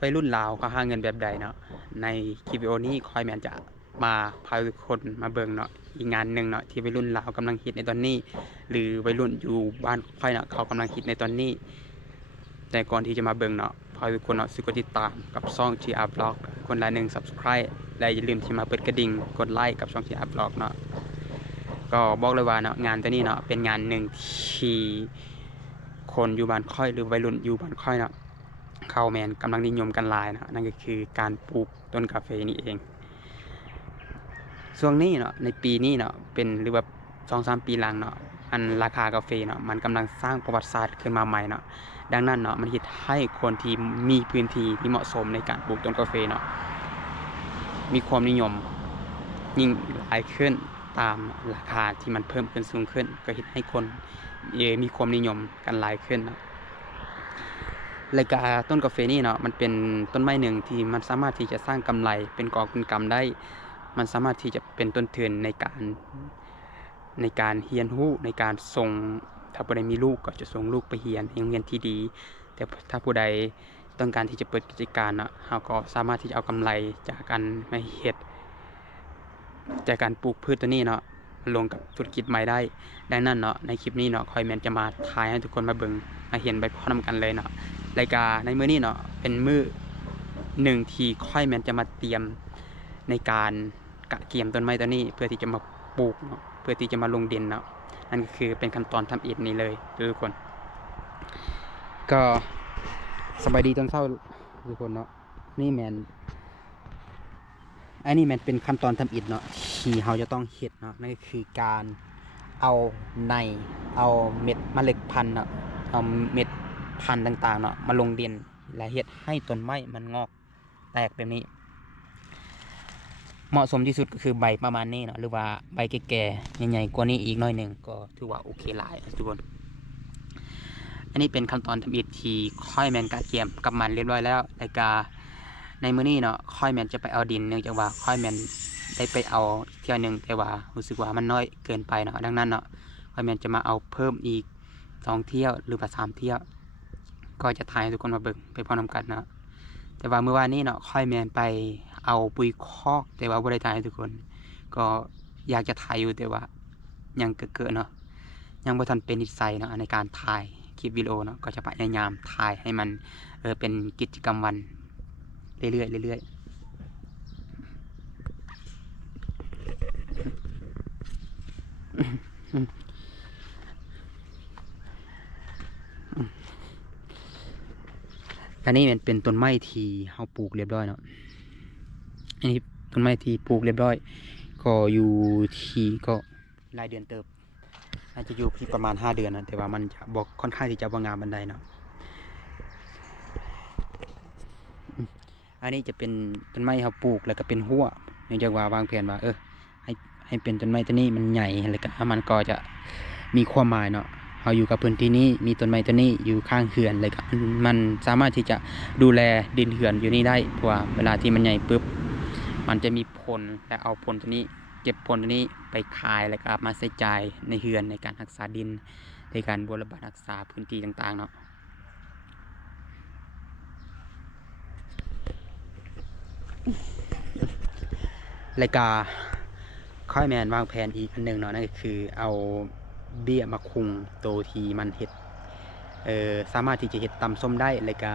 วัยรุ่นลาวเขาหาเงินแบบใดเนาะในคลิปวิดีโอนี้คอยแมนจะมาพาทุกคนมาเบิ่งเนาะอีกงานหนึ่งเนาะที่วัยรุ่นลาวกำลังฮิตในตอนนี้ หรือวัยรุ่นอยู่บ้านค่อยเนาะเขากำลังฮิตในตอนนี้ แต่ก่อนที่จะมาเบิ่งเนาะพาทุกคนเนาะกดติดตามกับช่อง GR Vlog คนละ1 Subscribe และอย่าลืมที่มาเปิดกระดิ่งกดไลค์กับช่อง GR Vlog เนาะก็บอกเลยว่าเนาะงานตัวนี้เนาะเป็นงานหนึ่งที่คนอยู่บ้านค่อยหรือวัยรุ่นอยู่บ้านค่อยเนาะเขาแมนกำลังนิยมกันหลายนะนั่นก็คือการปลูกต้นกาแฟนี่เองช่วงนี้เนาะในปีนี้เนาะเป็นหรือว่า2-3 ปีหลังเนาะอันราคากาแฟเนาะมันกำลังสร้างประวัติศาสตร์ขึ้นมาใหม่เนาะดังนั้นเนาะมันคิดให้คนที่มีพื้นที่ที่เหมาะสมในการปลูกต้นกาแฟเนาะมีความนิยมยิ่งหลายขึ้นตามราคาที่มันเพิ่มขึ้นสูงขึ้นก็คิดให้คนมีความนิยมกันหลายขึ้นเนาะ รายการต้นกาแฟนี่เนาะมันเป็นต้นไม้หนึ่งที่มันสามารถที่จะสร้างกำไรเป็นกอบเป็นกำได้มันสามารถที่จะเป็นต้นทุนในการเรียนรู้ในการส่งถ้าผู้ใดมีลูกก็จะส่งลูกไปเรียนในโรงเรียนที่ดีแต่ถ้าผู้ใดต้องการที่จะเปิดกิจการเนาะเราก็สามารถที่จะเอากำไรจากการไม่เฮ็ดจากการปลูกพืชตัวนี้เนาะลงกับธุรกิจใหม่ได้ดังนั้นเนาะในคลิปนี้เนาะคอยแมนจะมาถ่ายให้ทุกคนมาเบิ่งมาเห็นไปพร้อมกันเลยเนาะ รายการในมื้อนี้เนาะเป็นมื้อหนึ่งที่ค่อยแมนจะมาเตรียมในการกะเกียมต้นไม้ต้นนี้เพื่อที่จะมาปลูกเนาะเพื่อที่จะมาลงดินเนาะนั่นก็คือเป็นขั้นตอนทำอิฐนี้เลยทุกคนก็สบายดีตอนเช้าทุกคนเนาะนี่แมนอันนี้แมนเป็นขั้นตอนทำอิฐเนาะที่เราจะต้องเฮ็ดเนาะนั่นก็คือการเอาในเอาเม็ดเมล็ดพันธุ์เนาะเอาเม็ดพันธุ์ต่างๆเนาะมาลงดินและเฮ็ดให้ต้นไม้มันงอกแตกแบบนี้เหมาะสมที่สุดก็คือใบประมาณนี้เนาะหรือว่าใบแก่ๆใหญ่ๆกว่านี้อีกหน่อยหนึ่งก็ถือว่าโอเคหลายทุกคนอันนี้เป็นขั้นตอนทำอิฐที่ค่อยแมนกะเกียมกับมันเรียบร้อยแล้วแล้วก็ในมื้อนี้เนาะค่อยแมนจะไปเอาดินเนื่องจากว่าค่อยแมนได้ไปเอาเที่ยวหนึ่งแต่ว่ารู้สึกว่ามันน้อยเกินไปเนาะดังนั้นเนาะค่อยแมนจะมาเอาเพิ่มอีก2 เที่ยวหรือว่า3 เที่ยวก็จะถ่ายให้ทุกคนมาเบิ่งไปพร้อมกันเนาะแต่ว่าเมื่อวานนี้เนาะค่อยแมนไปเอาปุ๋ยคอกแต่ว่าบ่ได้ถ่ายให้ทุกคนก็อยากจะถ่ายอยู่แต่ว่ายังเกิดเนาะยังบ่ทันเป็นนิสัยเนาะในการถ่ายคลิปวิดีโอเนาะก็จะพยายามถ่ายให้มันเป็นกิจกรรมวันเรื่อยๆเรื่อยๆอันนี้มันเป็นต้นไม้ที่เราปลูกเรียบร้อยเนาะอันนี้ต้นไม้ที่ปลูกเรียบร้อยก็อยู่ที่ก็รายเดือนเติบน่าจะอยู่ที่ประมาณ5 เดือนนะแต่ว่ามันจะบอกค่อนข้างที่จะว่างามบันไดเนาะอันนี้จะเป็นต้นไม้เราปลูกแล้วก็เป็นหัวเนื่องจากว่าวางแผนว่าให้ให้เป็นต้นไม้ต้นนี้มันใหญ่แล้วก็มันก็จะมีความหมายเนาะเราอยู่กับพื้นที่นี้มีต้นไม้ต้นนี้อยู่ข้างเขื่อนเลยก็มันสามารถที่จะดูแลดินเขื่อนอยู่นี่ได้เพราะว่าเวลาที่มันใหญ่ปุ๊บมันจะมีผลและเอาผลตัวนี้เก็บผลตัวนี้ไปขายแล้วก็มาใช้จ่ายในเขื่อนในการรักษาดินในการบำรุงรักษาพื้นที่ต่างๆเนาะรายการค่อยแมนวางแผนอีกอันหนึ่งเนาะนั่นก็คือเอาเบี้ยมาคุงตัวที่มันเห็ดสามารถที่จะเห็ดตำส้มได้แล้วก็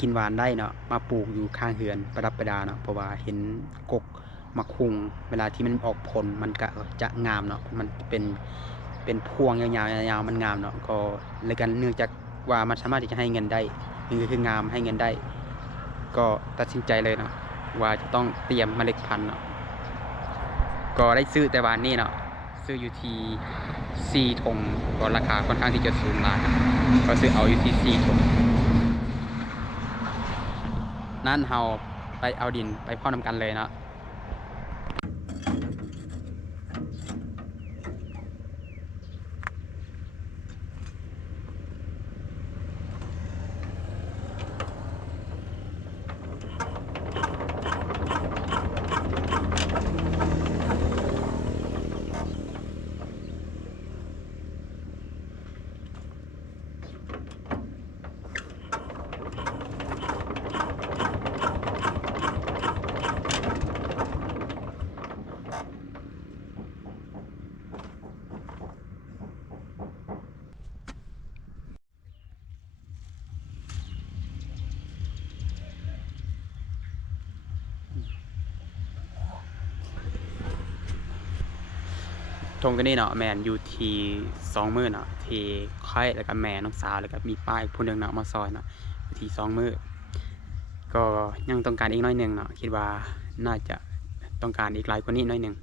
กินหวานได้เนาะมาปลูกอยู่ข้างเฮือนประดับประดาเนาะเพราะว่าเห็นกกมะคุงเวลาที่มันออกผลมันก็จะงามเนาะมันเป็นพวงยาวๆยาวๆมันงามเนาะก็เลยกันเนื่องจากว่ามันสามารถที่จะให้เงินได้นี่ก็คืองามให้เงินได้ก็ตัดสินใจเลยเนาะว่าจะต้องเตรียมเมล็ดพันธุ์เนาะก็ได้ซื้อแต่วันนี้เนาะซื้ออยู่ที่4 ถุงก็ราคาค่อนข้างที่จะสูงมากก็ซื้อเอาอยู่ที่4 ถุงนั่นเราไปเอาดินไปพ่อนำกันเลยเนาะ ทงกันนี่เนาะแมนอยู่ที่2 มื้อเนาะที่ค่อยแล้วก็แม่น้องสาวแล้วก็มีป้ายผู้หนึงเนาะมาซอยเนาะอยู่ที่2 มื้อก็ยังต้องการอีกน้อยหนึงเนาะคิดว่าน่าจะต้องการอีกหลายกว่านี้น้อยหนึง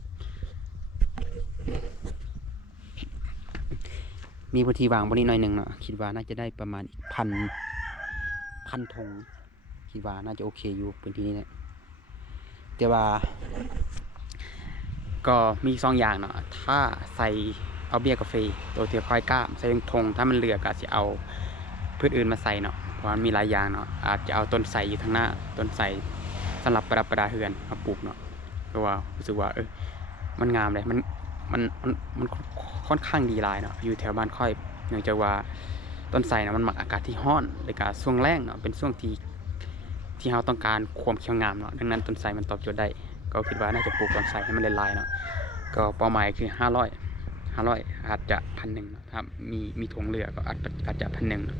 มีพื้นที่วางบนนี้น้อยหนึงเนาะคิดว่าน่าจะได้ประมาณอีกพันธงคิดว่าน่าจะโอเคอยู่พื้นที่นี้เนี่ยแต่ว่าก็มี2 อย่างเนาะถ้าใส่เอาเบียร์กาแฟตัวเทียค่อยกล้าใส่ธงถ้ามันเหลือก็จะเอาพืชอื่นมาใส่เนาะเพราะมันมีหลายอย่างเนาะอาจจะเอาต้นไทรอยู่ทางหน้าต้นไทรสำหรับประดับประดาเฮือนมาปลูกเนาะเพราะว่ารู้สึกว่ามันงามเลยมันค่อนข้างดีหลายเนาะอยู่แถวบ้านค่อยเนื่องจากว่าต้นไทรเนาะมันหมักอากาศที่ร้อนเลยก็ช่วงแล้งเนาะเป็นช่วงที่เราต้องการความเขียวงามเนาะดังนั้นต้นไทรมันตอบโจทย์ได้ก็คิดว่าน่าจะปลูกต้นไทรให้มันลายๆเนาะก็เป้าหมายคือ500อาจจะ1,000เนาะถ้ามีถุงเหลือก็อาจจะ1,000เนาะ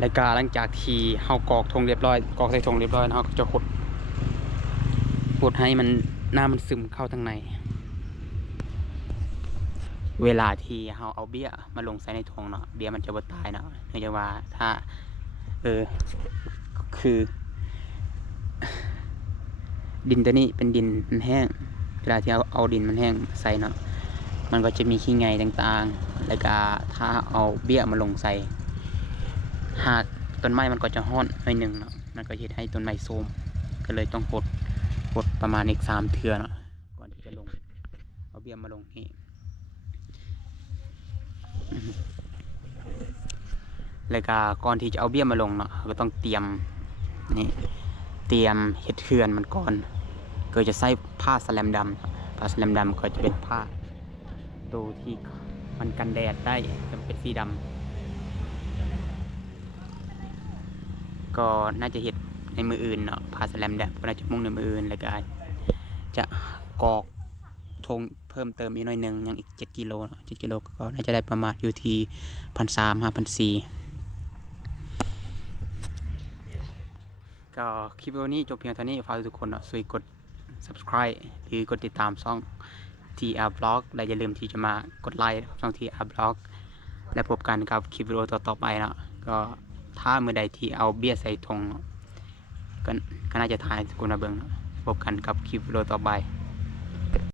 แล้วก็หลังจากที่เฮากรอกธงเรียบร้อยกรอกใส่ธงเรียบร้อยเฮาก็จะขุดให้มันน้ำมันซึมเข้าทางในเวลาที่เฮาเอาเบี้ยมาลงใส่ในธงเนาะเบี้ยมันจะบ่ตายเนาะเนื่องจากว่าถ้าคือดินตัวนี้เป็นดินมันแห้งเวลาที่เอาดินมันแห้งใส่เนาะมันก็จะมีขี้ไงต่างๆแล้วก็ถ้าเอาเบี้ยมาลงใส่หากต้นไม้มันก็จะห้อนหน่อยหนึ่งเนาะมันก็จะให้ต้นไม้โทรมก็เลยต้องกดประมาณอีก3 เทื่อเนาะก่อนที่จะลงเอาเบี้ยมาลงนี่แล้วก็ก่อนที่จะเอาเบี้ยมาลงเนาะก็ต้องเตรียมเห็ดเขื่อนมันก่อนก็จะใส่ผ้าสแลมดำก็จะเป็นผ้าตัวที่มันกันแดดได้จะเป็นสีดำก็น่าจะเห็ดในมืออื่นเนาะผ้าสแลมดำก็น่าจะมุ่งในมืออื่นแล้วก็จะกอกธงเพิ่มเติมอีกหน่อยหนึ่งยังอีก7 กิโลก็น่าจะได้ประมาณอยู่ที่1,300-1,400ก็คลิปวันนี้จบเพียงเท่านี้ฝากทุกคนช่วยกด subscribe หรือกดติดตามช่อง TR Vlog และอย่าลืมที่จะมากดไลค์ช่อง TR Vlog และพบกันกับคลิปวิดีโอต่อไปนะก็ถ้าเมื่อใดที่เอาเบี้ยใส่ธงก็น่าจะถ่ายสกุลเบิงพบกันกับคลิปวิดีโอต่อไป